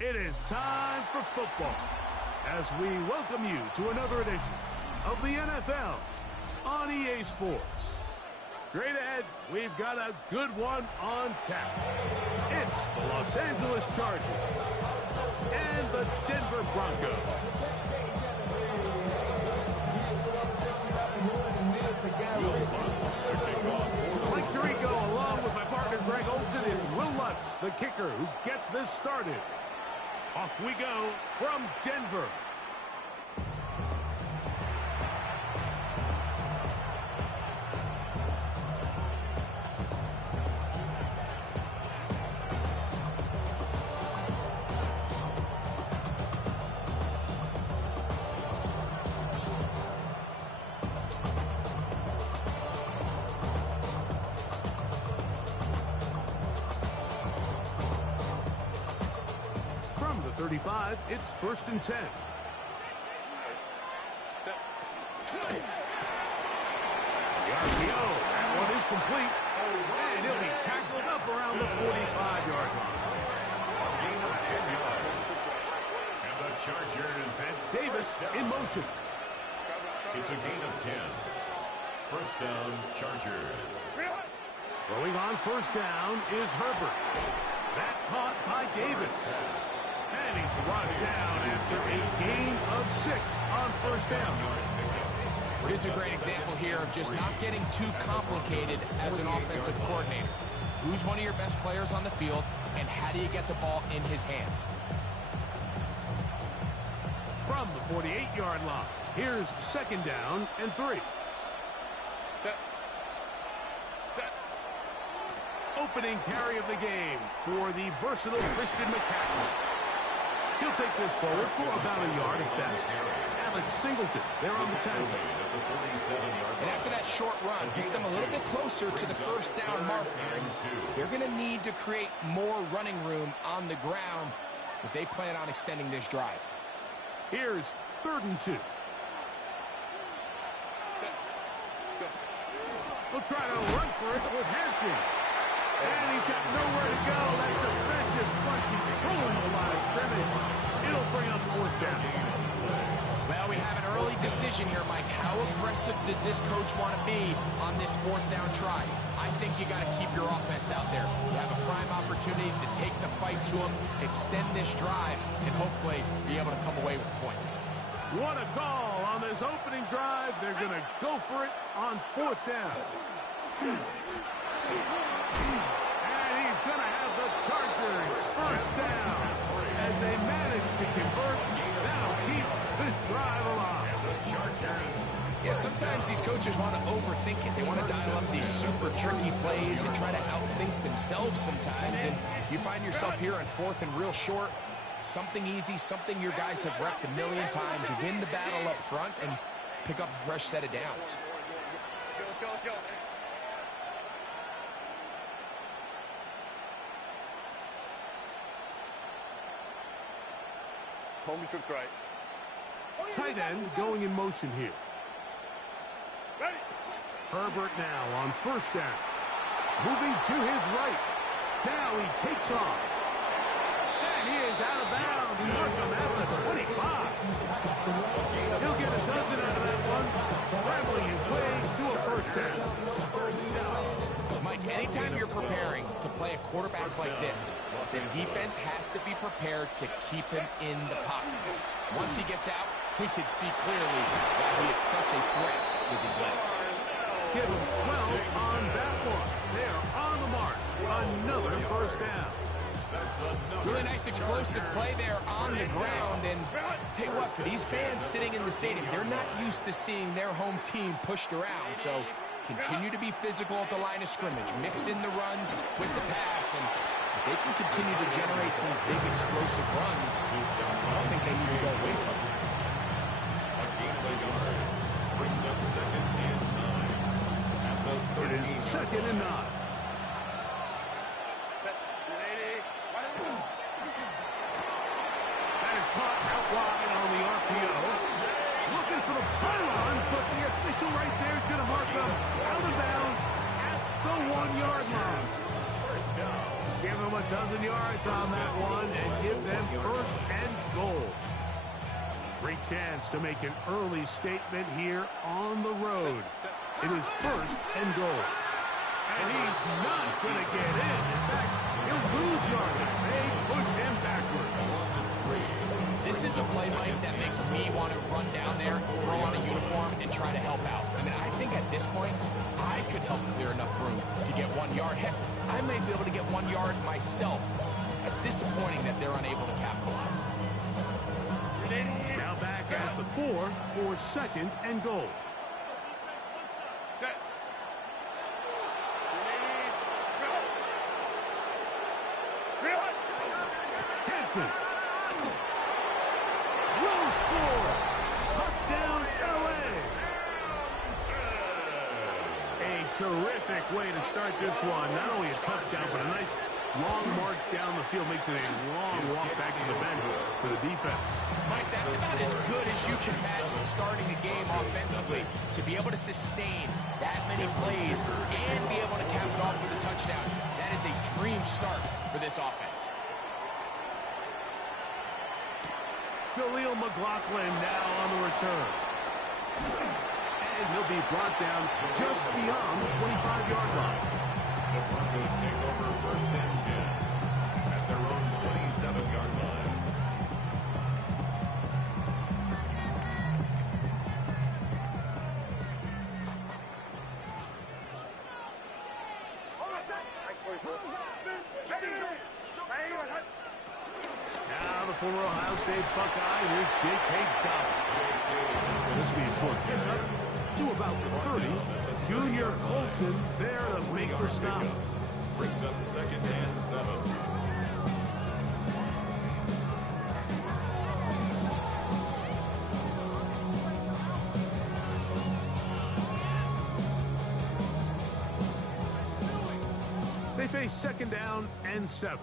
It is time for football as we welcome you to another edition of the NFL on EA Sports. Straight ahead, we've got a good one on tap. It's the Los Angeles Chargers and the Denver Broncos. Mike Tirico along with my partner Greg Olson. It's Will Lutz, the kicker, who gets this started. Off we go from Denver. From the 35, it's 1st and 10. The RPO, that one is complete. And he'll be tackled up around the 45-yard line. Gain of 10 yards. And the Chargers. That's Davis in motion. It's a gain of 10. First down, Chargers. Throwing on first down is Herbert. That caught by Davis. And he's brought down after a gain of 6 on first down. This is a great example here of just not getting too complicated as an offensive coordinator. Who's one of your best players on the field, and how do you get the ball in his hands? From the 48-yard line, here's 2nd down and 3. Opening carry of the game for the versatile Christian McCaffrey. He'll take this forward for about a yard at best. Alex Singleton, they're on the tackle. And after that short run, gets them a little bit closer to the first down marker. They're going to need to create more running room on the ground if they plan on extending this drive. Here's 3rd and 2. We'll try to run for it with Hampton. And he's got nowhere to go. That defensive front controlling the line of scrimmage. It'll bring up 4th down. Well, we have an early decision here, Mike. How aggressive does this coach want to be on this 4th down try? I think you got to keep your offense out there. You have a prime opportunity to take the fight to them, extend this drive, and hopefully be able to come away with points. What a call on this opening drive. They're going to go for it on 4th down. And he's going to have the Chargers first down as they manage to convert. That'll keep this drive alive. Yeah, sometimes these coaches want to overthink it. They want to dial up these super tricky plays and try to outthink themselves sometimes. And you find yourself here on 4th and real short. Something easy, something your guys have repped a million times. Win the battle up front and pick up a fresh set of downs. Homie trips right. Tight end going in motion here. Ready. Herbert now on first down. Moving to his right. Now he takes off. And he is out of bounds. Mark him at the 25. He'll get a dozen out of that one. Scrambling his way to a first down. Mike, anytime you're preparing to play a quarterback like this, the defense has to be prepared to keep him in the pocket. Once he gets out, we can see clearly why he is such a threat with his legs. Give him 12 on that one. They're on the mark. Another first down. Really nice explosive play there on the ground. And tell you what, for these fans sitting in the stadium, they're not used to seeing their home team pushed around. So continue to be physical at the line of scrimmage. Mix in the runs with the pass. And if they can continue to generate these big explosive runs, I don't think they need to go away from them. A gain of a yard brings up 2nd and 9. At the 13. It is 2nd and 9. That is caught out wide on the RPO. Looking for the pylon, but the official right there is going to mark them out of bounds at the 1-yard line. first down. Give them a dozen yards on that one and give them first and goal. Great chance to make an early statement here on the road. It is first and goal. And he's not going to get in. In fact, he'll lose yardage. They push him backwards. This is a play, Mike, that makes me want to run down there, throw on a uniform, and try to help out. I mean, I think at this point, I could help clear enough room to get 1 yard. Heck, I may be able to get 1 yard myself. That's disappointing that they're unable to capitalize. Now back at the 4 for second and goal. Set. Hampton will score. Touchdown, LA. A terrific way to start this one. Not only a touchdown, but a nice long march down the field. Makes it a long walk back to the bench for the defense. Mike, that's about as good as you can imagine starting a game offensively. To be able to sustain that many plays and be able to cap it off with a touchdown, that is a dream start for this offense. Jaleel McLaughlin now on the return. And he'll be brought down just beyond the 25-yard line. The Broncos take over first and 10 at their own 27-yard line. Now the former Ohio State Buckeye, here's J.K. Dobbins. This will be a short pickup to about the 30. Junior Colson there to make the stop. Brings up second and 7. They face second down and 7.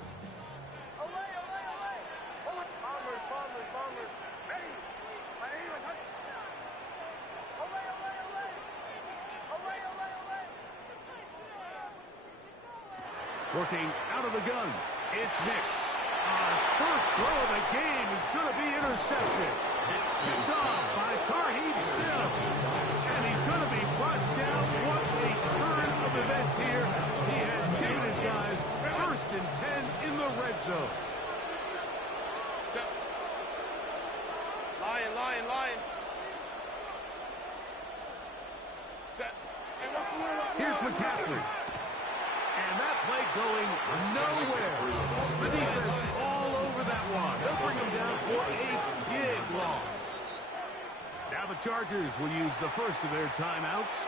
Working out of the gun, it's Nix. First throw of the game is going to be intercepted. Picked off by Tarheeb Still. And he's going to be brought down. What a turn of events here. He has given his guys first and 10 in the red zone. Lion. Set. Here's McCaffrey. And that play going nowhere. The defense all over that one. They'll bring him down for a big loss. Now the Chargers will use the first of their timeouts,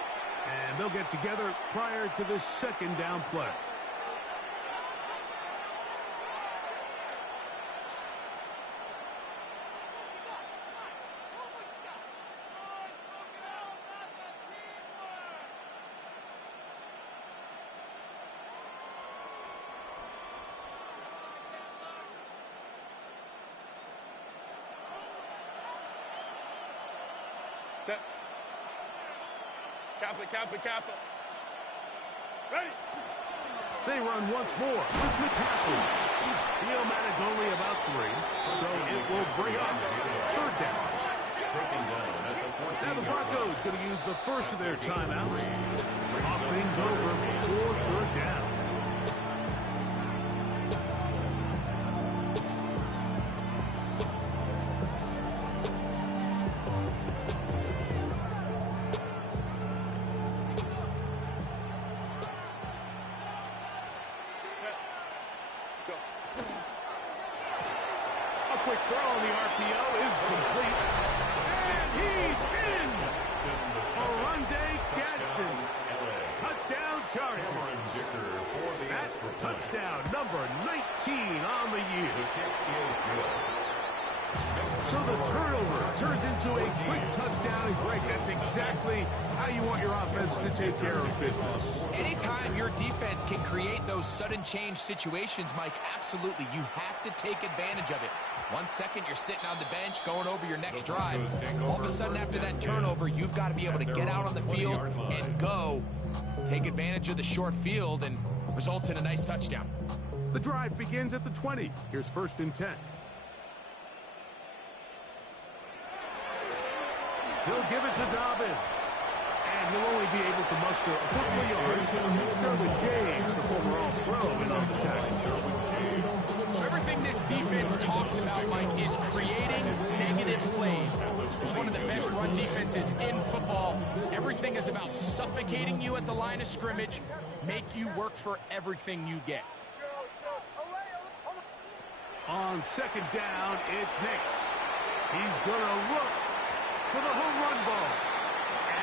and they'll get together prior to this second down play. Set. Cap it. Ready. They run once more with McCaffrey. He'll manage only about 3, so it will bring up third down. Taken down at the 14. Now the Broncos going to use the first of their timeouts. Talk things over before third down. A quick throw on the RPO is complete. And he's in! Oronde Gadsden. Touchdown Chargers. That's touchdown number 19 on the year. So the turnover turns into a quick touchdown, and Greg, that's exactly how you want your offense to take care of business. Anytime your defense can create those sudden change situations, Mike, absolutely, you have to take advantage of it. 1 second, you're sitting on the bench, going over your next drive. All of a sudden, after that turnover, you've got to be able to get out on the field and go. Take advantage of the short field and results in a nice touchdown. The drive begins at the 20. Here's 1st and 10. He'll give it to Dobbins. And he'll only be able to muster a couple of yards. Derwin James, the former All-Pro, in on the tackle. So everything this defense talks about, Mike, is creating negative plays. It's one of the best run defenses in football. Everything is about suffocating you at the line of scrimmage, make you work for everything you get. On 2nd down, it's Nix. He's going to look for the home run ball.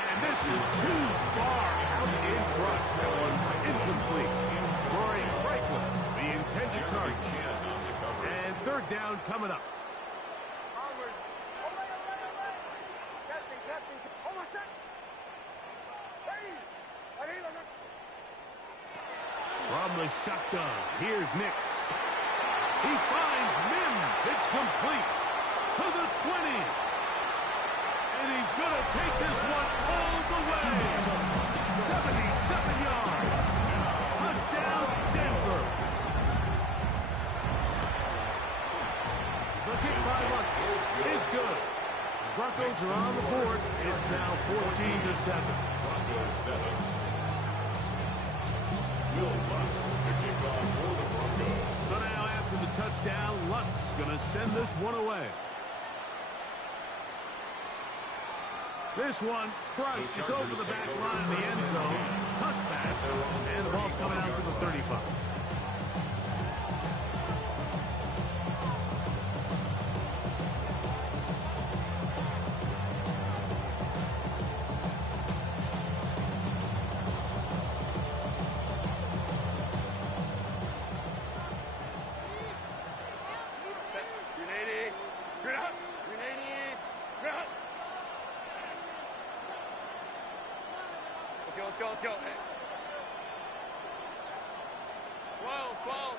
And this is too far out in front. That one's incomplete. Rory Franklin, the intended target. And 3rd down coming up. From the shotgun, here's Nix. He finds Mims. It's complete to the 20. And he's going to take this one all the way. 77 yards. Touchdown, Denver. The kick by Lutz is good. The Broncos are on the board. It's now 14-7. Broncos 7. Will Lutz to kick off for the Broncos. So now after the touchdown, Lutz going to send this one away. This one crushed. It's over the back line of the end zone. Touchback. And the ball's coming out to the 35. Let's go. 12.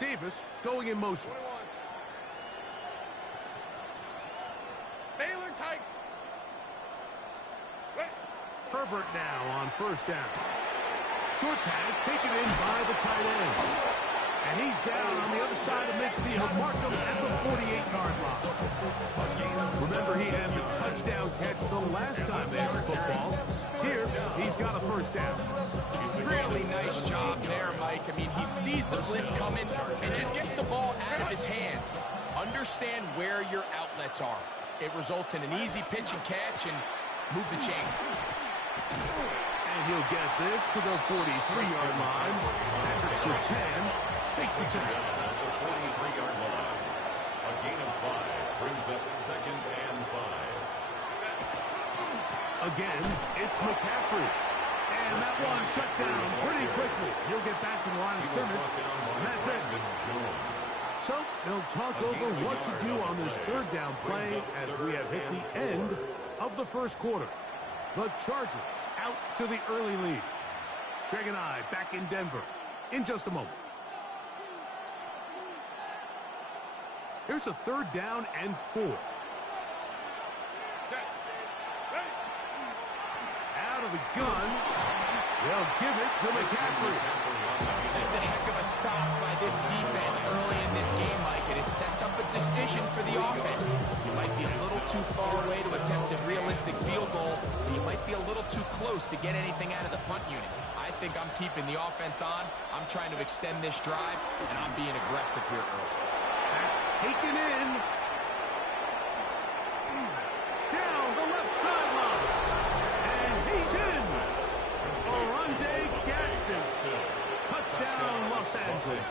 Davis going in motion. 21. Baylor tight. Herbert now on 1st down. Short pass taken in by the tight end. And he's down on the other side of midfield. Mark him at the 48-yard line. Remember, he had the touchdown catch the last time they had football. Here, he's got a 1st down. Really nice job there, Mike. I mean, he sees the blitz coming and just gets the ball out of his hands. Understand where your outlets are. It results in an easy pitch and catch and move the chains. And he'll get this to the 43-yard line. Patrick Surtain takes the turn. At the 43-yard line. A gain of 5 brings up 2nd and 5. Again, it's McCaffrey. And that one shut down pretty quickly. He'll get back to the line of scrimmage. And that's it. So they'll talk over what to do on this 3rd down play as we have hit the end of the 1st quarter. The Chargers out to the early lead. Greg and I back in Denver in just a moment. Here's a 3rd down and 4. Out of the gun. They'll give it to McCaffrey. That's a heck of a stop by this defense early in this game, Mike, and it sets up a decision for the offense. You might be a little too far away to attempt a realistic field goal, but you might be a little too close to get anything out of the punt unit. I think I'm keeping the offense on. I'm trying to extend this drive, and I'm being aggressive here early. That's taken in. Down the left sideline. And he's in. Oronde Gadsden. Touchdown, Los Angeles.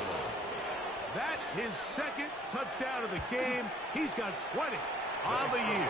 That his 2nd touchdown of the game. He's got 20 on the year.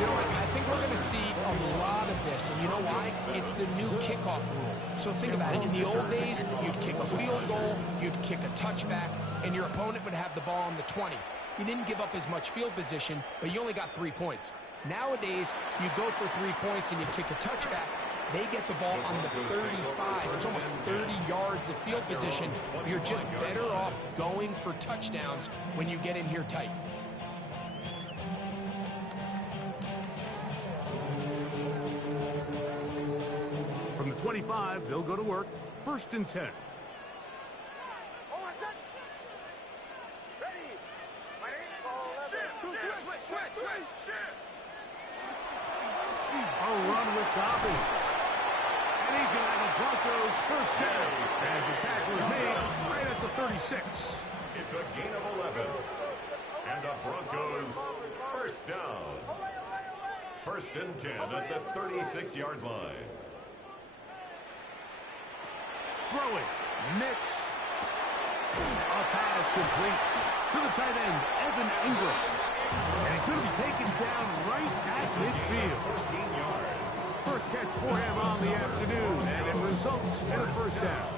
You know, I think we're going to see a lot of this, and you know why? It's the new kickoff rule. So think about it. In the old days, you'd kick a field goal, you'd kick a touchback, and your opponent would have the ball on the 20. You didn't give up as much field position, but you only got 3 points. Nowadays, you go for 3 points and you kick a touchback. They get the ball on the 35. It's almost 30 yards of field position. You're just better off going for touchdowns when you get in here tight. From the 25, they'll go to work. 1st and 10. A run with Dobbins. And he's going to have a Broncos 1st down as the tackle is made right at the 36. It's a gain of 11. And a Broncos 1st down. 1st and 10 at the 36-yard line. Throwing. Mix. A pass complete to the tight end, Evan Ingram. And he's going to be taken down right at midfield. 14 yards. First catch for him on the afternoon, and it results in a 1st down.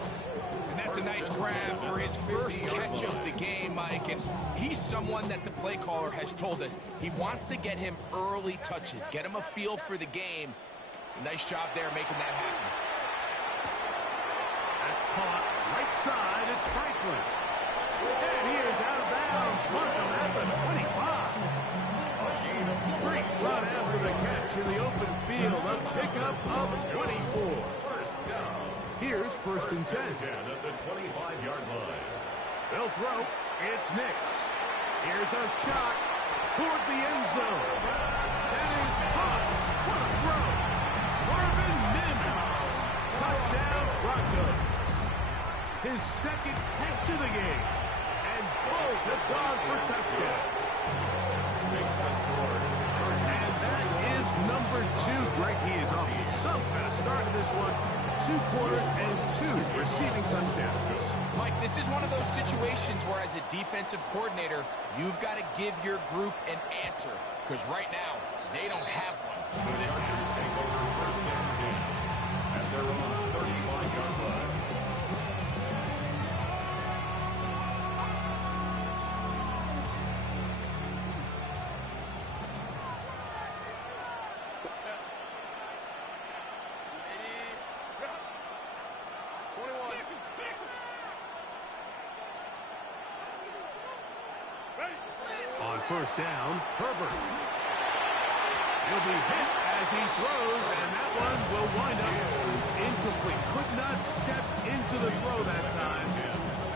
And that's a nice grab for his first catch of the game, Mike. And he's someone that the play caller has told us he wants to get him early touches, get him a feel for the game. Nice job there making that happen. That's caught right side at Franklin. And he is out of bounds. Markham at the 25. Great run after the catch in the open field. A pickup of 24. 1st down. Here's 1st and 10. 10 at the 25-yard line. They'll throw. It's Nix. Here's a shot toward the end zone. That is caught. What a throw. Marvin Mims. Touchdown, Broncos. His 2nd catch of the game. And both have gone for touchdowns. Makes the score. And that is number 2. Greg, he is off to some fast start of this one. 2 quarters and 2 receiving touchdowns. Mike, this is one of those situations where as a defensive coordinator, you've got to give your group an answer. Because right now, they don't have one for this game. Chargers take over 1st and 10 at their own 35-yard line. On 1st down, Herbert. He'll be hit as he throws, and that one will wind up incomplete. Could not step into the throw that time.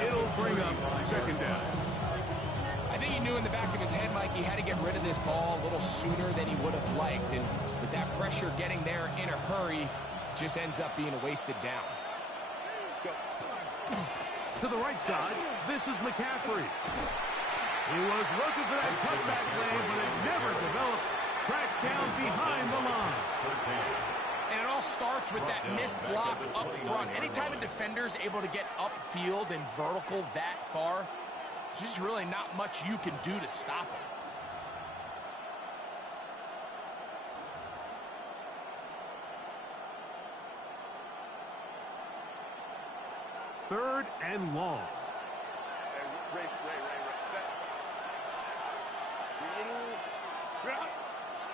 It'll bring up 2nd down. I think he knew in the back of his head, Mike, he had to get rid of this ball a little sooner than he would have liked. And with that pressure getting there in a hurry, just ends up being a wasted down. To the right side, this is McCaffrey. He was looking for that cutback lane, but it never developed. Tracked down behind the line. And it all starts with that missed block up front. Anytime a defender's able to get upfield and vertical that far, there's just really not much you can do to stop him. Third and long. Ray.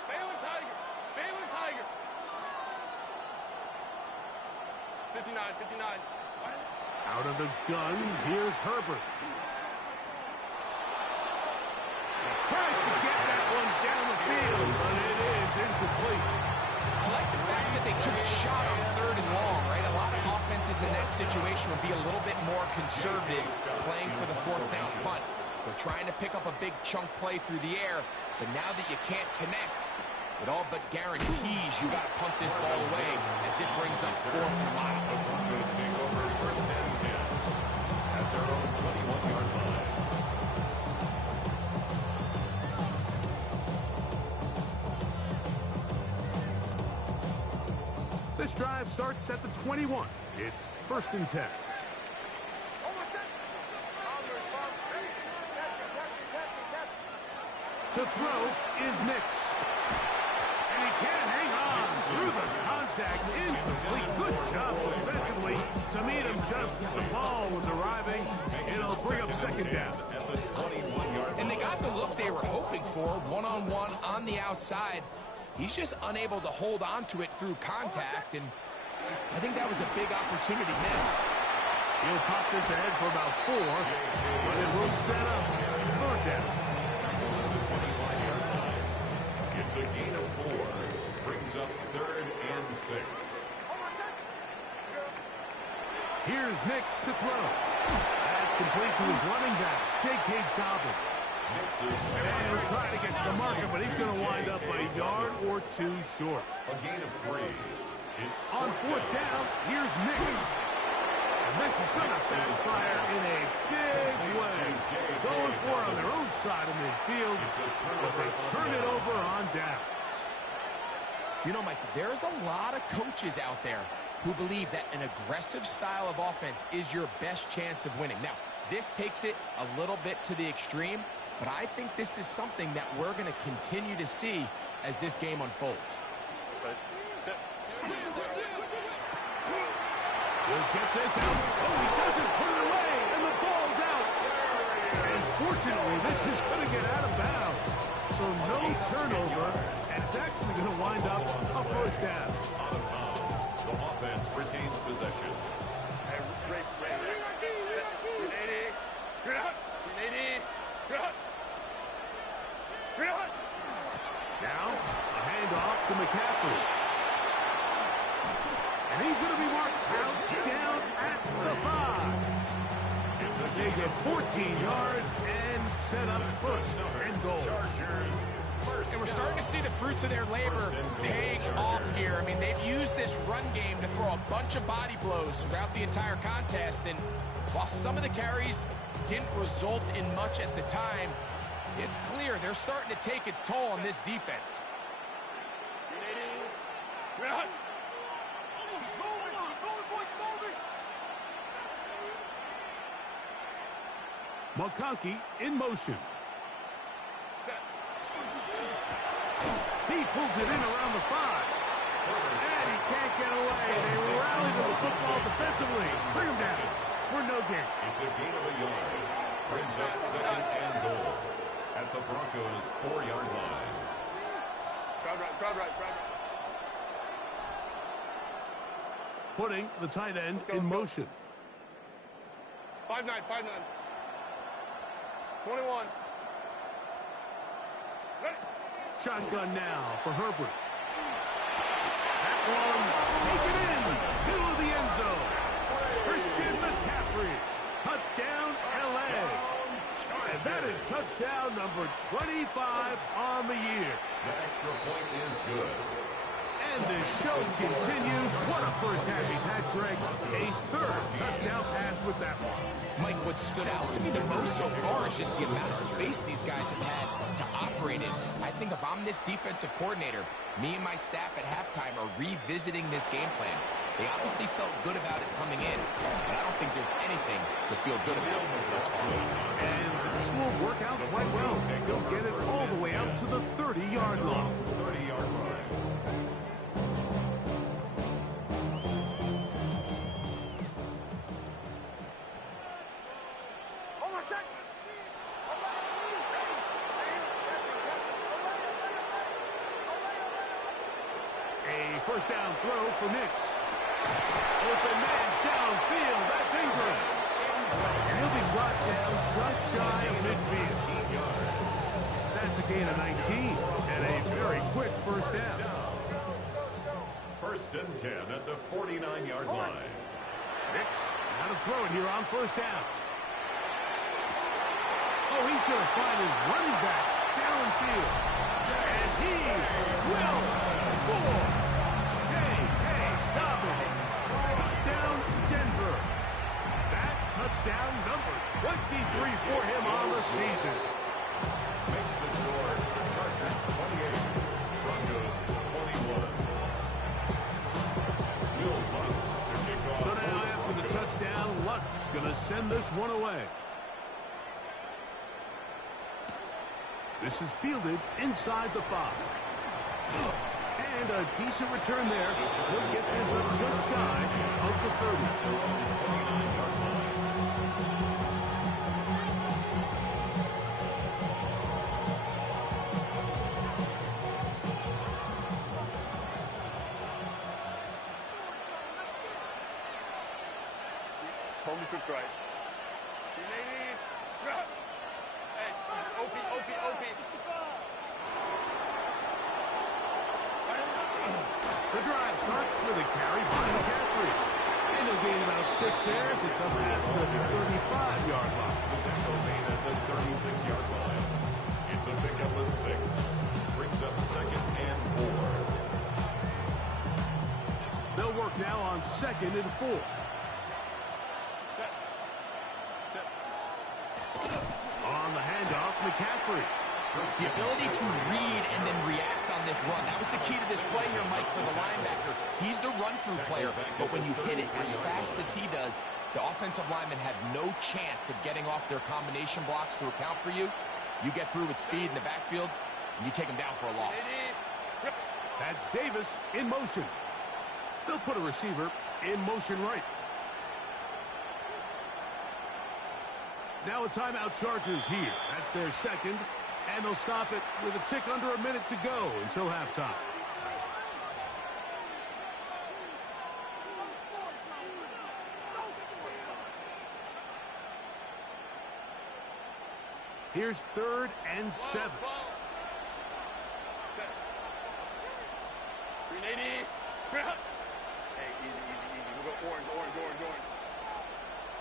Baylor Tiger. 59. Out of the gun, here's Herbert. He tries to get that one down the field, but it is incomplete. I like the fact that they took a shot on 3rd and long, right? A lot of offenses in that situation would be a little bit more conservative playing for the 4th down punt. They're trying to pick up a big chunk play through the air, but now that you can't connect, it all but guarantees you got to punt this ball away as it brings up 4th and mile. The Broncos take over 1st and 10 at their own 21-yard line. This drive starts at the 21. It's 1st and 10. To throw is Nix. And he can't hang on through the contact. Incomplete. Good job defensively to meet him just as the ball was arriving. It'll bring up 2nd down. And they got the look they were hoping for, one-on-one on the outside. He's just unable to hold on to it through contact, and I think that was a big opportunity missed. He'll pop this ahead for about 4, but it will set up 3rd down. It's a gain of 4. Brings up 3rd and 6. Here's Nix to throw. That's complete to his running back, J.K. Dobbins. And he'll try to get to the marker, but he's going to wind up a yard or two short. A gain of 3. It's on fourth down. Here's Nix. And this is going to backfire in a big way. Going for it on their own side of midfield, but they turn it over on down. You know, Mike, there's a lot of coaches out there who believe that an aggressive style of offense is your best chance of winning. Now, this takes it a little bit to the extreme, but I think this is something that we're going to continue to see as this game unfolds. We'll get this out. Oh, he doesn't put it away, and the ball's out. And fortunately, this is going to get out of bounds. So no turnover, and it's actually going to wind up a first down. Out of bounds. The offense retains possession. Now, a handoff to McCaffrey. And he's going to be marked out down at the 5. It's a big of 14 yards and set up first and goal. And we're starting to see the fruits of their labor paying off here. I mean, they've used this run game to throw a bunch of body blows throughout the entire contest. And while some of the carries didn't result in much at the time, it's clear they're starting to take its toll on this defense. McConkey in motion. He pulls it in around the 5. And he can't get away. They rally to the football defensively. Bring him down for no gain. It's a gain of a yard. Brings up second and goal at the Broncos' 4-yard line. Crowd right. Putting the tight end in motion. 5-9. 21. Ready. Shotgun now for Herbert. That one taken in. Middle of the end zone. Christian McCaffrey. Touchdown, L.A. And that is touchdown number 25 on the year. The extra point is good. And the show continues. What a first half he's had, Greg. A third touchdown pass with that one. Mike, what stood out to me the most so far is just the amount of space these guys have had to operate in. I think if I'm this defensive coordinator, me and my staff at halftime are revisiting this game plan. They obviously felt good about it coming in, but I don't think there's anything to feel good about thus far. And this will work out quite well. They'll get it all the way out to the 30-yard line. 30-yard line. A first down throw for Nix. Open man downfield. That's Ingram. And he'll be brought down just shy of midfield. That's a gain of 19 and a very quick first down. First and 10 at the 49-yard line. Nix, now to throw it here on first down. Oh, he's going to find his running back downfield. And he will score. Touchdown, Denver. That touchdown number 23 for him on the season. Makes the score. Chargers 28, Broncos 21. Will Lutz to kick off. So now after the touchdown, Lutz going to send this one away. This is fielded inside the 5. And a decent return there. He'll get this up just shy of the 30. Home troops right. Hey, OP. The drive starts with a carry by McCaffrey. And they'll gain about 6 there as it's up past the 35-yard line. The tackle made at the 36-yard line. It's a pickup of 6. Brings up 2nd and 4. They'll work now on 2nd and 4. On the handoff, McCaffrey. The ability to read and then react on this run. That was the key to this play here, Mike, for the linebacker. He's the run-through player, but when you hit it as fast as he does, the offensive lineman had no chance of getting off their combination blocks to account for you. You get through with speed in the backfield, and you take him down for a loss. That's Davis in motion. They'll put a receiver in motion right. Now a timeout, Chargers here. That's their 2nd, and they'll stop it with a tick under a minute to go until halftime. Here's 3rd and 7. 380. Hey, easy. We'll go orange.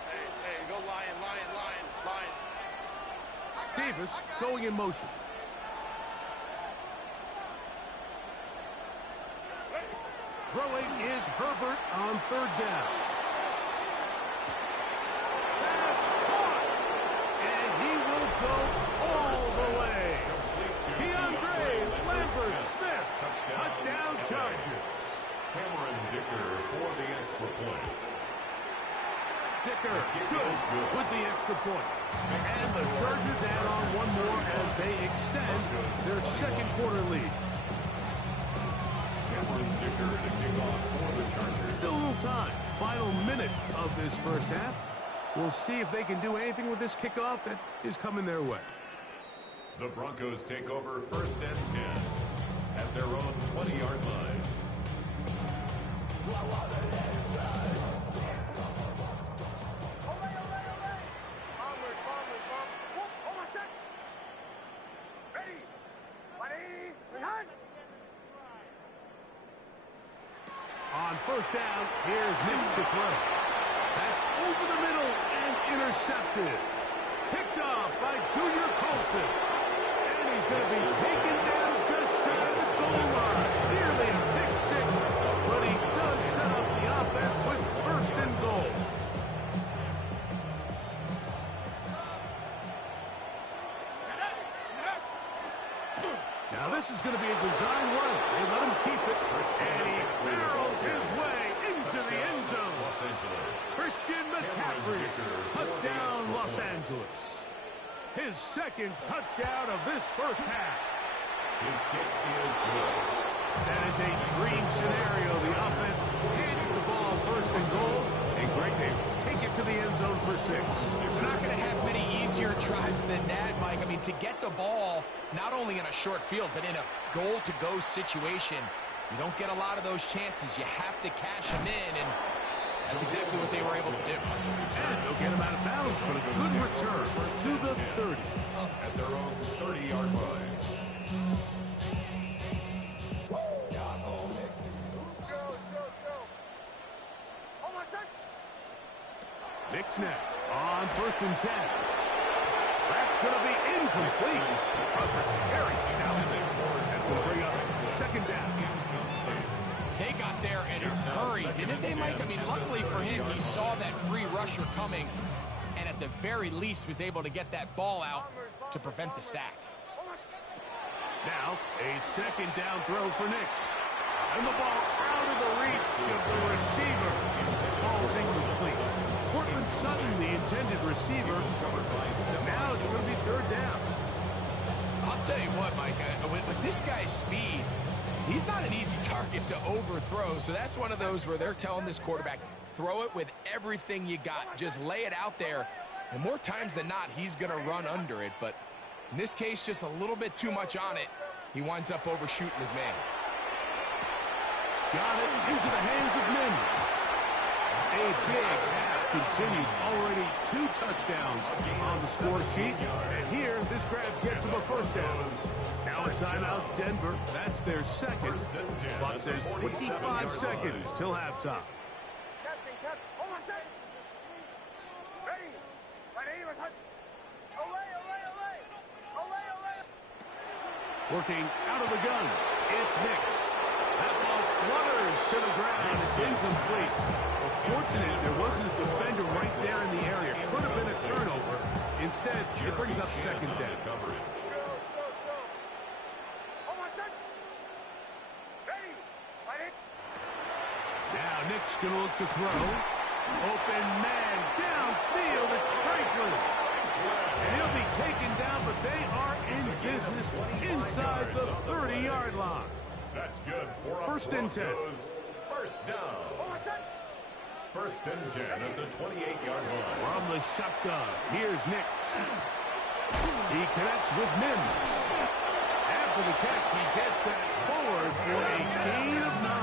Hey, go lion. Davis going in motion. Throwing is Herbert on 3rd down. That's caught! And he will go all the way. DeAndre Lambert-Smith. Touchdown Chargers. Cameron Dicker for the extra point. Dicker good with the extra point. And the Chargers add on one more as they extend their 2nd quarter lead. Cameron Dicker to kick off for the Chargers. Still a little time. Final minute of this first half. We'll see if they can do anything with this kickoff that is coming their way. The Broncos take over 1st and 10 at their own 20-yard line. On 1st down, here's Nix to throw. That's over the middle and intercepted. Picked off by Junior Colson. And he's going to be taken down just shy of the goal line. Nearly a pick 6, but he does set up the offense with 1st and goal. Now this is going to be a design run. They let him keep it, and he barrels his way into the end zone. Los Angeles. Christian McCaffrey, touchdown Los Angeles. His 2nd touchdown of this first half. His kick is good. That is a dream scenario. The offense handing the ball 1st and goal, and Greg, they take it to the end zone for 6. They're not going to have many easier drives than that, Mike. I mean, to get the ball, not only in a short field, but in a goal-to-go situation, you don't get a lot of those chances. You have to cash them in, and that's exactly what they were able to do. And they'll get him out of bounds, but a good return to the 30. At their own 30-yard line. Nix now on 1st and 10. That's going to be incomplete. Very stout. That's going to bring up 2nd down. They got there in a hurry, didn't they, Mike? I mean, luckily for him, he saw that free rusher coming, and at the very least was able to get that ball out to prevent the sack. Now, a 2nd down throw for Nix. And the ball out of the reach of the receiver. Falls incomplete. Cortland Sutton, the intended receiver. Now it's going to be 3rd down. I'll tell you what, Mike, with this guy's speed, he's not an easy target to overthrow. So that's one of those where they're telling this quarterback, throw it with everything you got. Just lay it out there. And more times than not, he's going to run under it. But in this case, just a little bit too much on it. He winds up overshooting his man. Got it into the hands of Mims. A big half continues. Already 2 touchdowns on the score sheet. And here, this grab gets him a 1st down. Now a timeout, Denver. That's their 2nd. Clock says 25 seconds till halftime. Captain, Working out of the gun. It's Nix. That ball flutters to the ground. It's incomplete. Well, fortunate there wasn't a defender right there in the area. Could have been a turnover. Instead, it brings up second down. Now Nick's going to look to throw. Open man downfield. It's Franklin. And he'll be taken down, but they are in business inside the 30-yard line. That's good. First and 10. First down. First and 10 at the 28-yard line. From the shotgun, here's Nix. He connects with Mims. After the catch, he gets that forward for a gain of 9.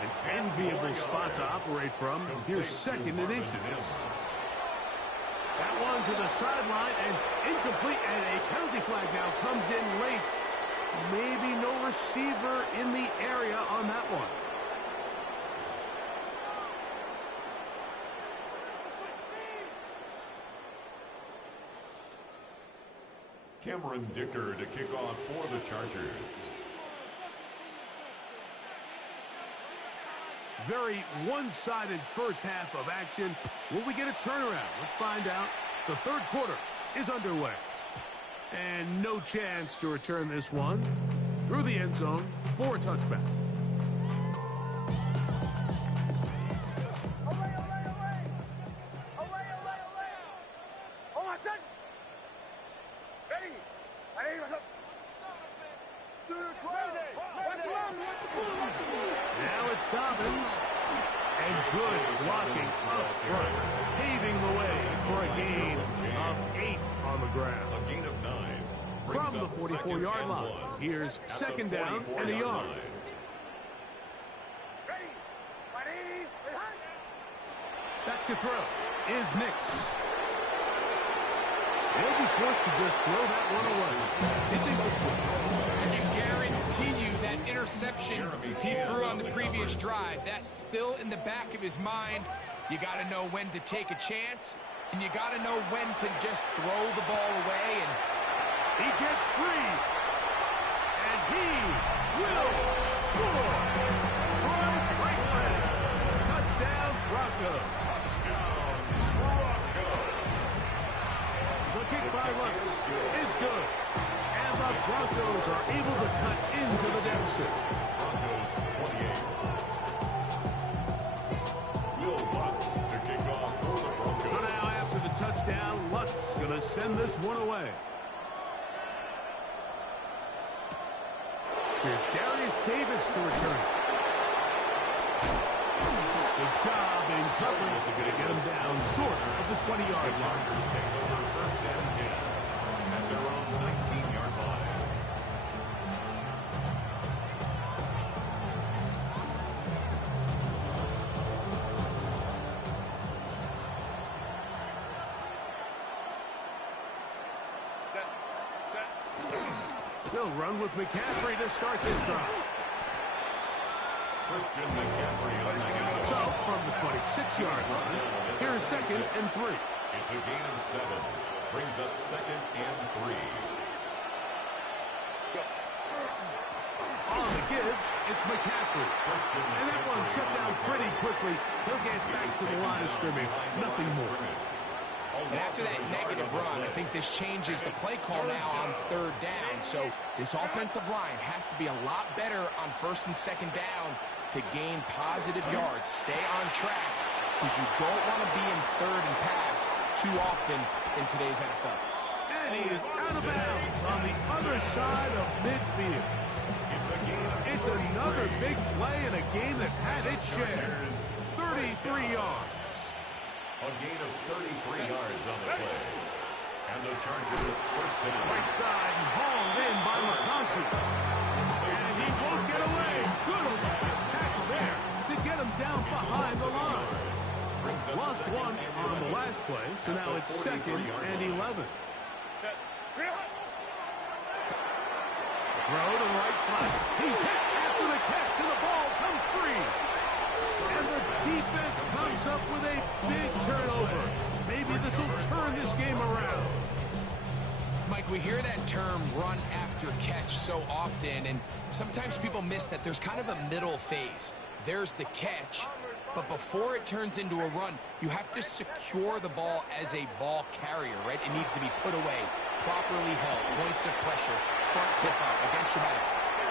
An enviable spot to operate from. Here's second and inches. That one to the sideline and incomplete, and a penalty flag now comes in late. Maybe no receiver in the area on that one. Cameron Dicker to kick off for the Chargers. Very one-sided first half of action. Will we get a turnaround? Let's find out. The third quarter is underway. And no chance to return this one through the end zone for a touchback. Now it's Dobbins. And good blocking up front, paving the way for a gain of 8 on the ground. A gain of 9. From the 44-yard line, here's second down and a yard. Back to throw is Nix. They'll be forced to just throw that one away. It's incomplete. I can guarantee you that interception he threw on the previous drive, that's still in the back of his mind. You got to know when to take a chance, and you got to know when to just throw the ball away. And he gets free, and he will score. Roy Franklin, touchdown Broncos. The kick by Lutz is good. And the Broncos are able to cut into the deficit. Broncos 28. Will Lutz to kick off for the Broncos. So now after the touchdown, Lutz going to send this one away. Here's Darius Davis to return. Good job in coverage. They're going to get him down short of the 20-yard line. Chargers take over first and 10 at their own 19-yard line. They'll run with McCaffrey to start this drive. Christian McCaffrey on the game. So, from the 26-yard line, here's second and 3. It's a gain of 7. Brings up second and 3. On the give, it's McCaffrey. And that one shut down pretty quickly. He'll get back to the line of scrimmage. Nothing more. And after that negative run, I think this changes the play call now on third down. So this offensive line has to be a lot better on first and second down to gain positive yards. Stay on track, because you don't want to be in third and pass too often in today's NFL. And he is out of bounds on the other side of midfield. It's another big play in a game that's had its share. 33 yards. A gain of 33 yards on the play. And the Chargers first down. Right side and hauled in by McConkey. And he won't get away. Good tackle there to get him down behind the line. Lost one on the last play, so now it's second and 11. Throw to the right flat. He's hit after the catch, and the ball comes free. And the defense comes up with a big turnover. Maybe this will turn this game around. Mike, we hear that term run after catch so often, and sometimes people miss that there's kind of a middle phase. There's the catch, but before it turns into a run, you have to secure the ball as a ball carrier, right? It needs to be put away, properly held, points of pressure, front tip up, against your back.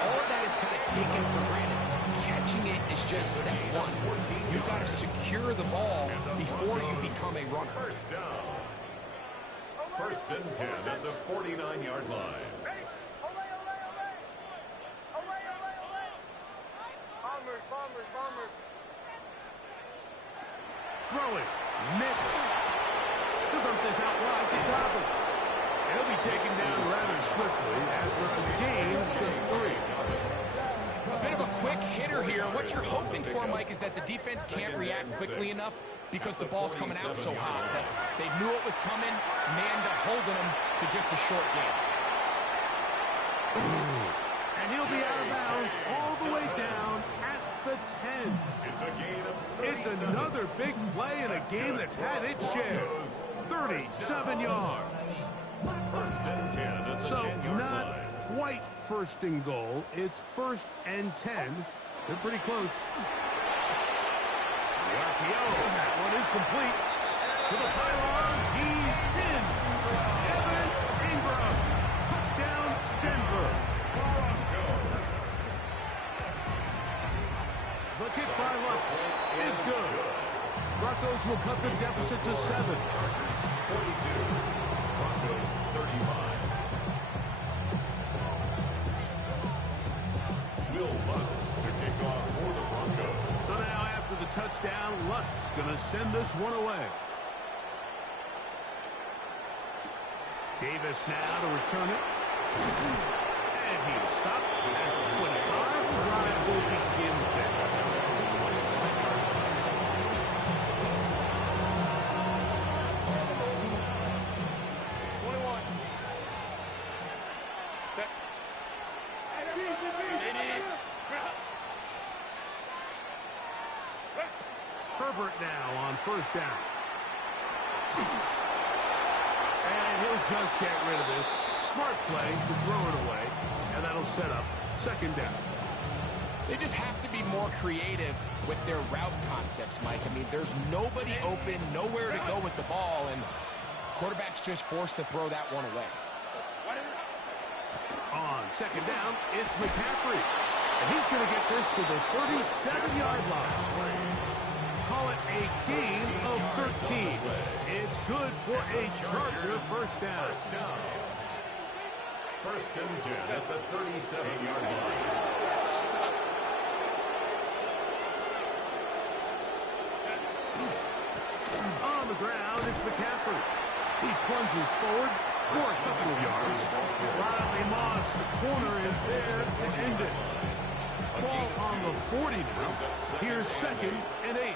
All of that is kind of taken for granted. Catching it is just step one. You've got to secure the ball before you become a runner. First down. First and 10 at the 49-yard line. Bombers. Throwing. Mix. He'll dump this out wide to Dobbins. He'll be taken down rather swiftly after a gain of just 3. A bit of a quick hitter here. What you're hoping for, Mike, is that the defense can't react quickly enough because the ball's coming out so hot. But they knew it was coming, and they end up holding them to just a short gain. And he'll be out of bounds all the way down at the 10. It's a gain of 37. It's another big play in a game that's had its share. 37 yards. First and 10 at the So 10-yard not line. quite first and goal. It's first and 10. They're pretty close. The RPO. That one is complete. To the pylon. He's in. Evan Ingram. Touchdown, Denver. The kick by Lutz is good. Broncos will cut the deficit to 7. Chargers 42. Broncos 35. Will Lutz to kick off for the Broncos. So now after the touchdown, Lutz going to send this one away. Davis now to return it. And he's stopped at the 25. The drive will begin there. Herbert now on first down. And he'll just get rid of this. Smart play to throw it away. And that'll set up second down. They just have to be more creative with their route concepts, Mike. I mean, there's nobody open, nowhere to go with the ball, and quarterback's just forced to throw that one away. On second down, it's McCaffrey. And he's going to get this to the 37-yard line. Call it a gain of 13. It's good for a Charger first down. First and 10 at the 37-yard line. On the ground, it's McCaffrey. He plunges forward for a couple of yards. Riley Moss, the corner, is there to end it. Ball on the 40 now. Here's second and 8.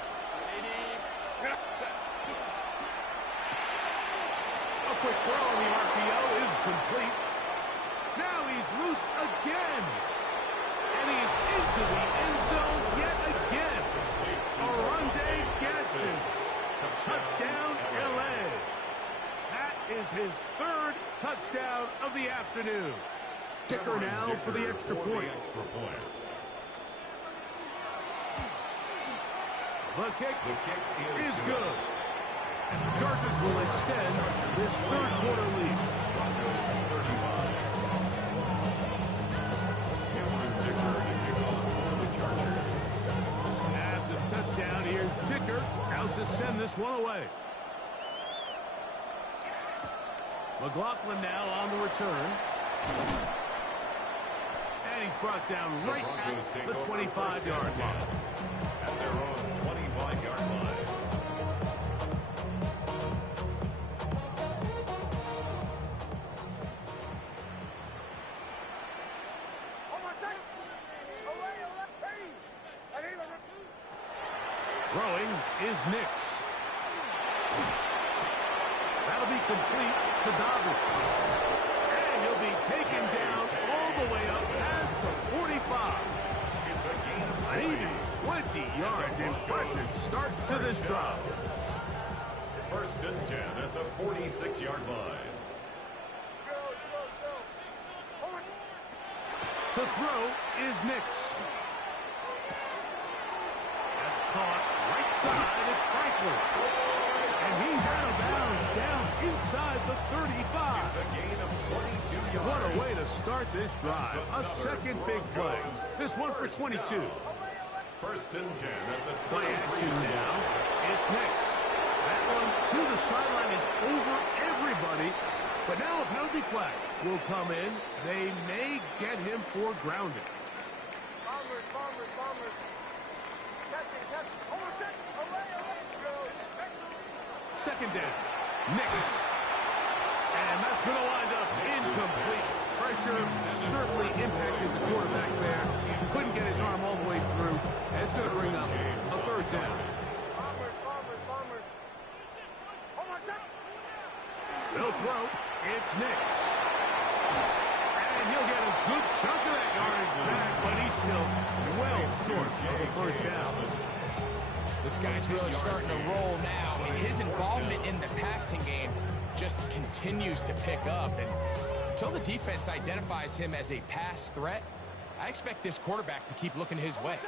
A quick throw on the RPO is complete. Now he's loose again. And he's into the end zone yet again. Oronde Gadsden. Touchdown, L.A. That is his third touchdown of the afternoon. Kicker now for the extra point. The kick is good. And the Chargers will extend this third quarter lead. Broncos 35. Cameron Dicker to kick off for the Chargers. After the touchdown, here's Dicker out to send this one away. McLaughlin now on the return. And he's brought down right at the 25-yard line. At their own 25-yard line. Throwing is Nix. That'll be complete to Dobbins. And he'll be taken down all the way up past the 45. It's a gain of An even 20 yards. Impressive start to this drive. First and 10 at the 46-yard line. To throw is Nix. That's caught right side. It's Franklin. And he's out of bounds down inside the 35. It's a gain of 22 yards. What a way to start this drive. A second big play. This one for 22. First and 10 at the Play 33 action yard now. line. It's Nix. That one to the sideline is over everybody. But now a penalty flag will come in. They may get him for grounding. Bombers, bombers, bombers. Catching, catching. Almost set. Away, away. Go. Second down. Nix. And that's going to wind up incomplete. Pressure certainly impacted the quarterback there. Couldn't get his arm all the way through. And it's going to bring up a third down. Bombers, bombers, bombers. Almost set. They'll throw. It's Nix. And he'll get a good chunk of that yardage back, but he's still well short of the first down. This guy's really starting to roll now. I mean, his involvement in the passing game just continues to pick up. And until the defense identifies him as a pass threat, I expect this quarterback to keep looking his way.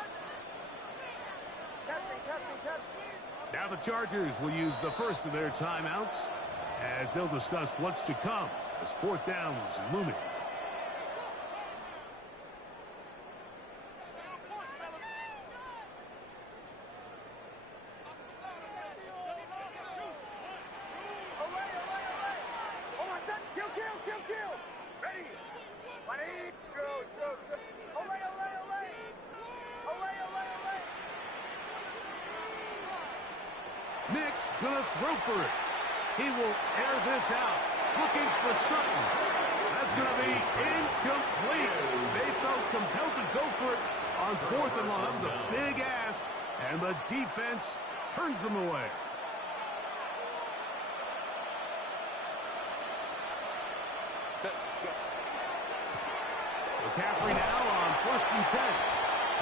Catching, catching, catching. Now the Chargers will use the first of their timeouts as they'll discuss what's to come as fourth down is looming. Away, away, away. Almost set. Kill, kill, kill, kill. Ready. Ready. Throw, throw, throw. Away, away, away. Away, away, away. Nix gonna throw for it. He will air this out. Looking for something. That's going to be incomplete. They felt compelled to go for it on fourth and long. That was a big ask, and the defense turns them away. McCaffrey now on first and 10.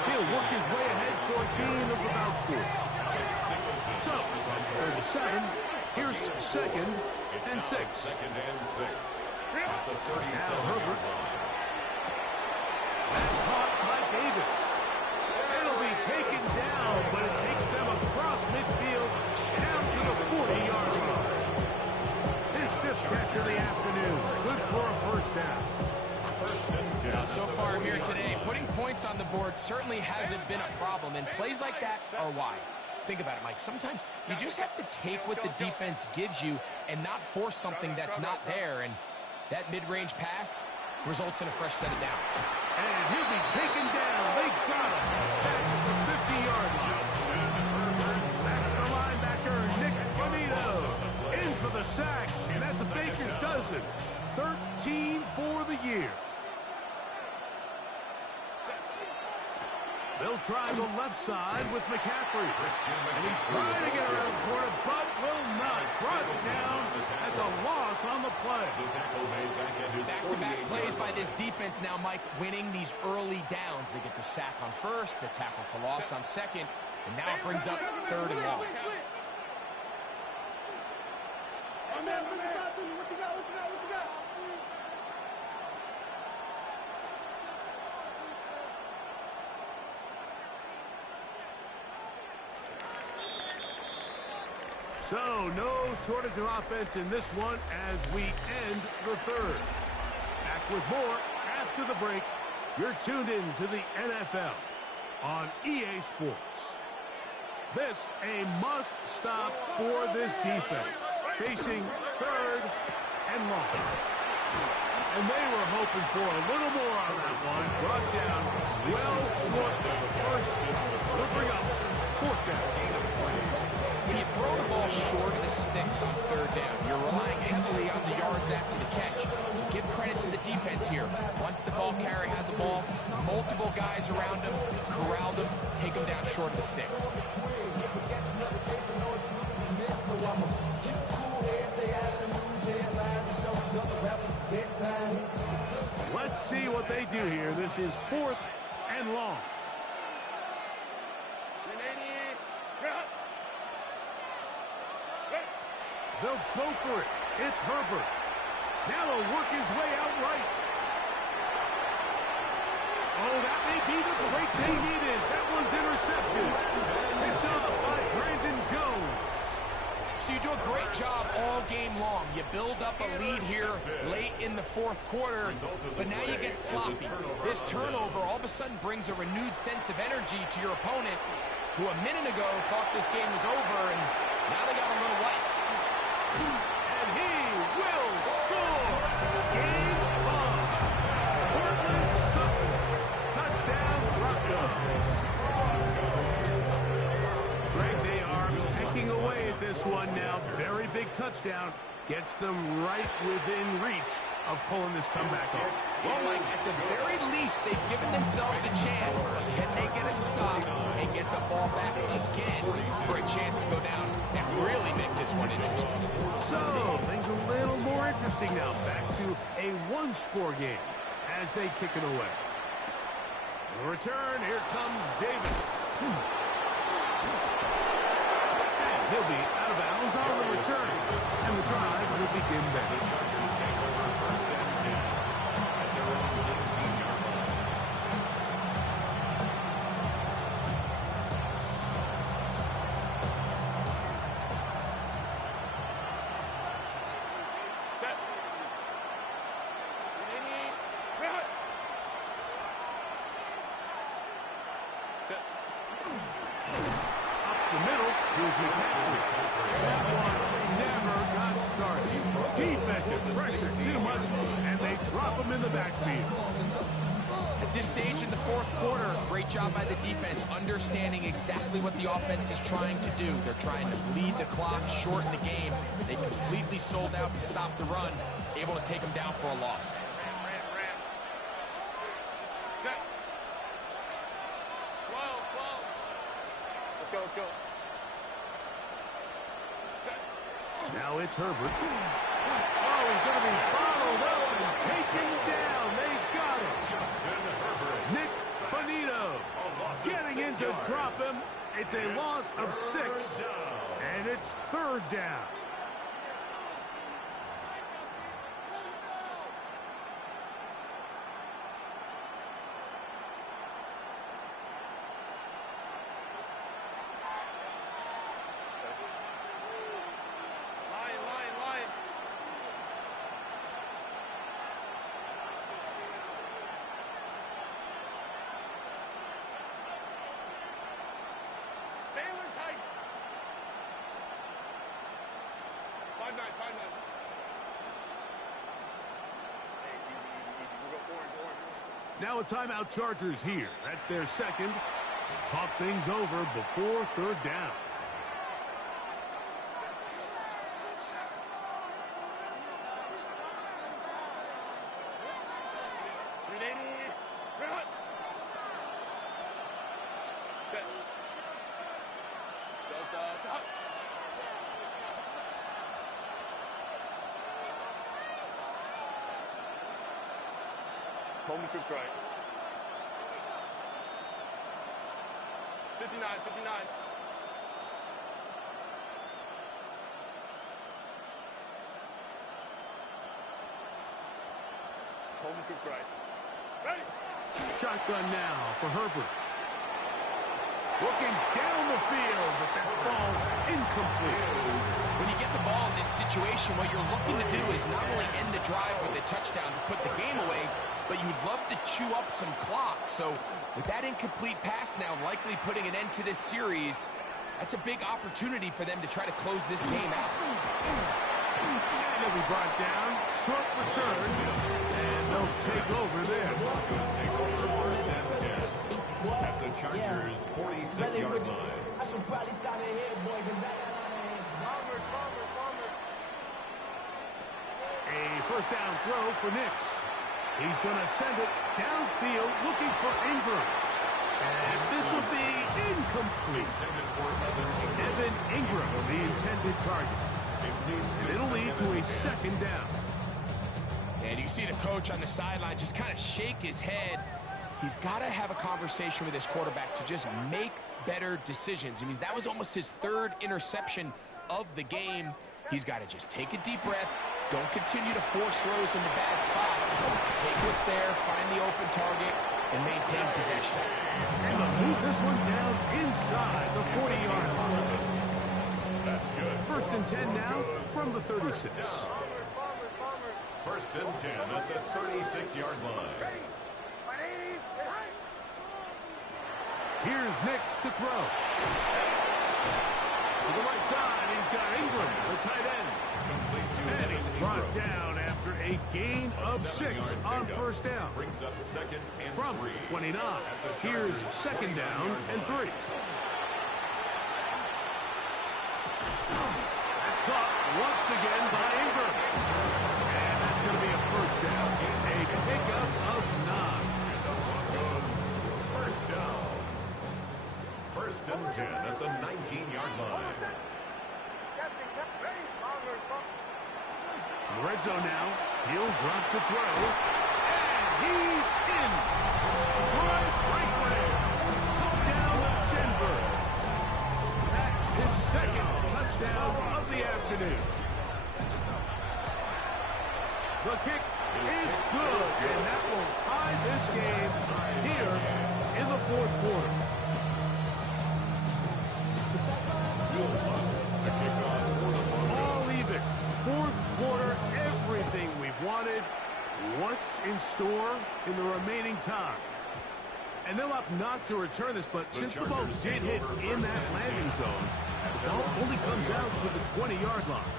He'll work his way ahead for a gain of about 4. So, third and 7. Here's second and 6. Second and 6. At the 37 Now yard Herbert. line. That's caught by Davis. It'll be taken down, but it takes them across midfield down to the 40-yard line. His fifth catch of the afternoon. Good for a first down. First and 10. Now, so far here today, putting points on the board certainly hasn't been a problem, and plays like that are why. Think about it, Mike. Sometimes you just have to take what the defense gives you and not force something that's not there, and that mid-range pass results in a fresh set of downs. And he'll be taken down. They got him back to the 50-yard line. That's the linebacker, Nick Bonito, in for the sack, and that's a Baker's dozen. 13 for the year. They'll try the left side with McCaffrey. And he tried to get around the corner, but will not. Brought down. That's a loss on the play. The tackle made back at his Back-to-back 48 plays yard by line. this defense now, Mike, winning these early downs. They get the sack on first, the tackle for loss on second, and now it brings up third and long. So, no shortage of offense in this one as we end the third. Back with more after the break. You're tuned in to the NFL on EA Sports. This a must-stop for this defense. Facing third and long. And they were hoping for a little more on that one. Brought down well short of the first. Will bring up fourth down. When you throw the ball short of the sticks on third down, you're relying heavily on the yards after the catch. So give credit to the defense here. Once the ball carrier had the ball, multiple guys around him, corralled him, take him down short of the sticks. Let's see what they do here. This is fourth and long. They'll go for it. It's Herbert. Now he'll work his way out right. Oh, that may be the break they needed. That one's intercepted. Picked off by Brandon Jones. So you do a great job all game long. You build up a lead here late in the fourth quarter, but now you get sloppy. This turnover all of a sudden brings a renewed sense of energy to your opponent, who a minute ago thought this game was over, and now they got a little life. And he will score. Game on. Portland Sutton. Touchdown, Broncos. Greg, they are pecking away at this one now. Very big touchdown. Gets them right within reach of pulling this comeback off. Well, Mike, at the very least, they've given themselves a chance. Can they get a stop and get the ball back again for a chance to go down and really make this one interesting? So, things a little more interesting now. Back to a one-score game as they kick it away. The return, here comes Davis. And he'll be out of bounds on the return. And the drive will begin then. The Chargers take over first and 10 at their own 19-yard line. Set. Set. Up the middle, here's McCaffrey. That one never got started. Defensive pressure too much, and they drop him in the backfield. At this stage in the fourth quarter, great job by the defense, understanding exactly what the offense is trying to do. They're trying to bleed the clock, shorten the game. They completely sold out to stop the run, able to take them down for a loss. Ram. Set. 12. Let's go. Set. Now it's Herbert. Oh, he's going to be followed up and taken down. They got him. Justin Herbert. Nick Bonito getting in to drop him. It's a loss of 6, and it's third down. Line. Baylor tight. 5-9. Hey, easy. We'll go orange. Now a timeout Chargers here. That's their second. They talk things over before third down. Set. Delta, stop. Home troops right. 59. Home troops right. Ready. Shotgun now for Herbert. Looking down the field, but that falls incomplete. When you get the ball in this situation, what you're looking to do is not only end the drive with a touchdown to put the game away, but you'd love to chew up some clock. So with that incomplete pass now likely putting an end to this series, that's a big opportunity for them to try to close this game out. And he'll be brought down. Short return. And they'll take over there. Broncos take over first and 10 at the Chargers' 46-yard line. I should probably sign a head boy because I got out of hands. Farmer. A first down throw for Nix. He's going to send it downfield looking for Ingram. And this will be incomplete. Evan Ingram, the intended target. And it'll lead to a second down. And you can see the coach on the sideline just kind of shake his head. He's got to have a conversation with his quarterback to just make better decisions. I mean, that was almost his third interception of the game. He's got to just take a deep breath, Don't continue to force throws into bad spots. Take what's there, find the open target, and maintain possession. And they'll move this one down inside the 40-yard line. That's good. First and 10 now from the 36. First and 10 at the 36-yard line. Here's Nix to throw. To the right side, he's got Ingram, the tight end. And he's brought down after a gain of 6 on first down. Brings up second and From 3. 29, here's second down and 3. That's caught once again by Ingram. And that's going to be a first down. A pickup of 9. First down. First and 10 at the 19-yard line. In the red zone now. He'll drop to throw. And he's in. Roy Franklin. Touchdown Denver. That is second touchdown of the afternoon. The kick is good, and that will tie this game here in the fourth quarter. All even. Fourth quarter, everything we've wanted. What's in store in the remaining time? And they'll opt not to return this, but since the ball did hit in that landing zone, the ball only comes out to the 20-yard line.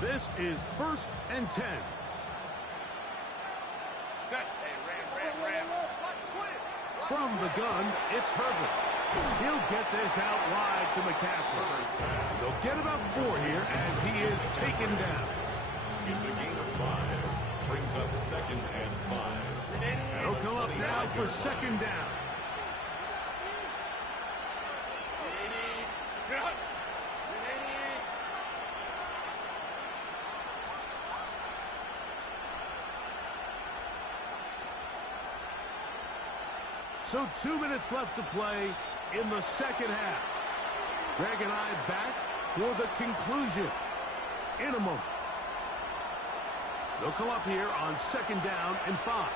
This is first and 10. From the gun, it's Herbert. He'll get this out wide to McCaffrey. They'll get about 4 here as he is taken down. It's a gain of 5. Brings up second and 5. They'll come up now for second down. So 2 minutes left to play in the second half. Greg and I back for the conclusion in a moment. They'll come up here on second down and 5.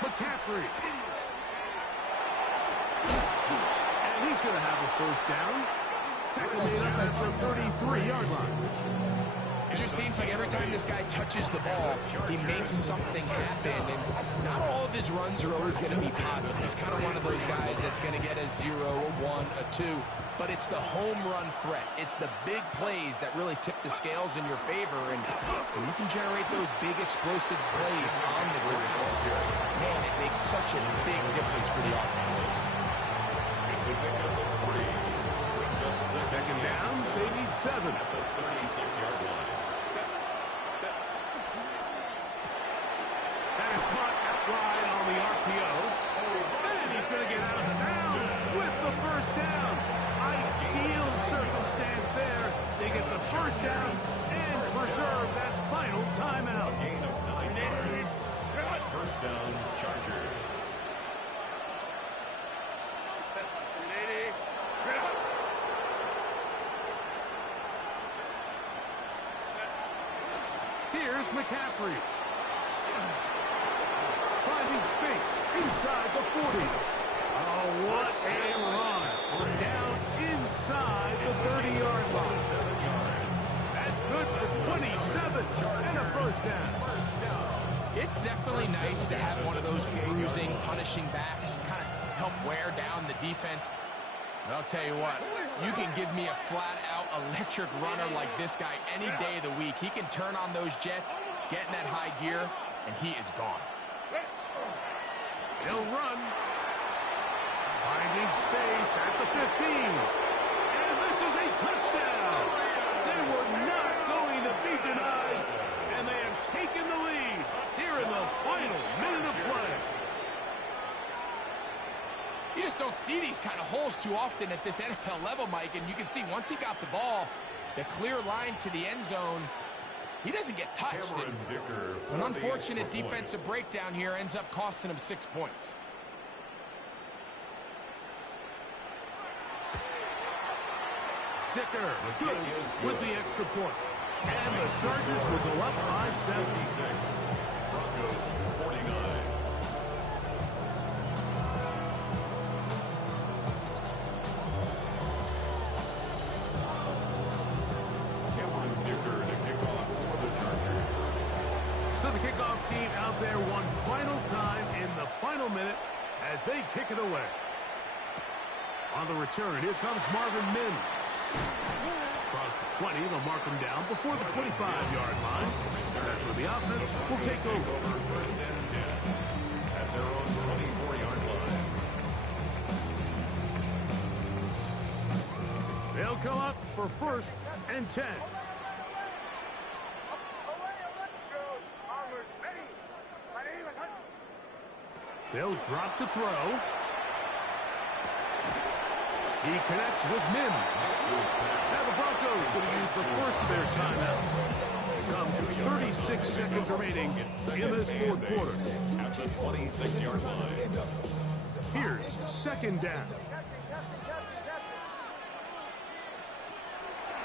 McCaffrey. And he's going to have a first down. Tackle made up at the 33-yard line. It just seems like every time this guy touches the ball, he makes something happen. And not all of his runs are always going to be positive. He's kind of one of those guys that's going to get a 0, a 1, a 2. But it's the home run threat. It's the big plays that really tip the scales in your favor. And when you can generate those big explosive plays on the ground, man, it makes such a big difference for the offense. It's a pickup of 3. Brings up Second down, they need 7 at the 36-yard line. That is caught out wide on the RPO. And he's going to get out of bounds with the first down. Ideal circumstance there. They get the first down and preserve that final timeout. Gain of 9 yards. First down, Chargers. Here's McCaffrey. Finding space inside the 40. Oh, what a run. Down inside the 30-yard line. 7 yards. That's good for 27 and a first down. It's definitely nice to have one of those bruising, punishing backs kind of help wear down the defense. But I'll tell you what, you can give me a flat-out electric runner like this guy any day of the week. He can turn on those jets, get in that high gear, and he is gone. He'll run. Finding space at the 15. And this is a touchdown. They were not going to be denied. And they have taken the lead here in the final minute of play. You just don't see these kind of holes too often at this NFL level, Mike. And you can see once he got the ball, the clear line to the end zone, He doesn't get touched. An unfortunate defensive breakdown here ends up costing him 6 points. Dicker, good with the extra point. And the Chargers will go up by 76. Broncos 49. So the kickoff team out there one final time in the final minute as they kick it away. On the return, here comes Marvin Mims. Across the 20, they'll mark him down before the 25-yard line. That's where the offense will take over. First and 10 at their own 24-yard line. They'll come up for first and 10. They'll drop to throw. He connects with Mims. Now the Broncos going to use the first of their timeouts. Comes with 36 seconds remaining in this fourth quarter. At the 26-yard line. Here's second down.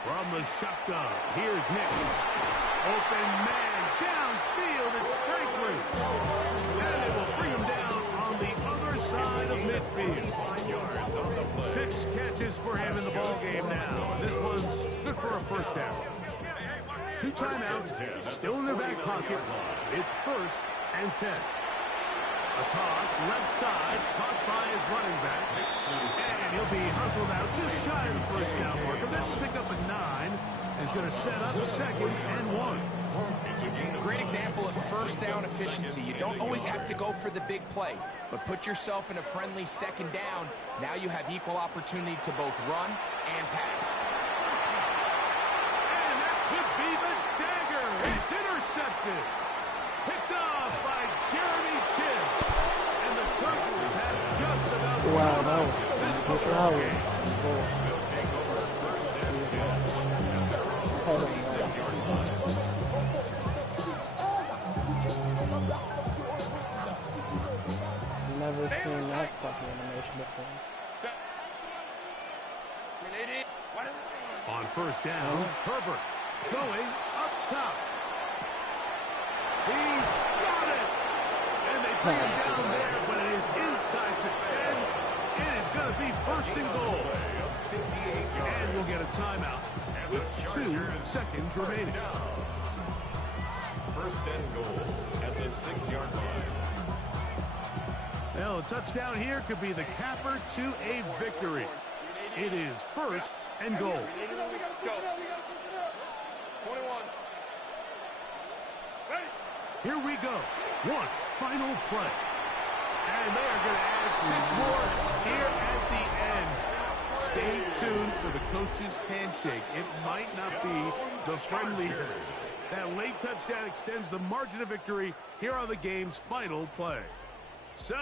From the shotgun, here's Nick. Open man downfield. It's Franklin. And they will bring him down on the other side of midfield. 6 catches for him in the ball game now. This was good for a first down. 2 timeouts still in their back pocket. It's first and 10. A toss left side caught by his running back. And he'll be hustled out just shy of the first down marker. That's picked up a 9. Is going to set up second and 1. Great example of first down efficiency. You don't always have to go for the big play, but put yourself in a friendly second down. Now you have equal opportunity to both run and pass. And that could be the dagger. It's intercepted. Picked off by Jeremy Chin. And the Chargers have just about this football game. Never seen that fucking animation before. On first down, Herbert going up top. He's got it! And they bring him down there, but it is inside the 10. It is going to be first and goal. And we'll get a timeout with 2 seconds remaining. First and goal at the 6-yard line. Well, a touchdown here could be the capper to a victory. It is first and goal. Here we go. One final play. And they are going to add 6 more here at the end. Stay tuned for the coach's handshake. It might not be the friendliest. That late touchdown extends the margin of victory here on the game's final play. So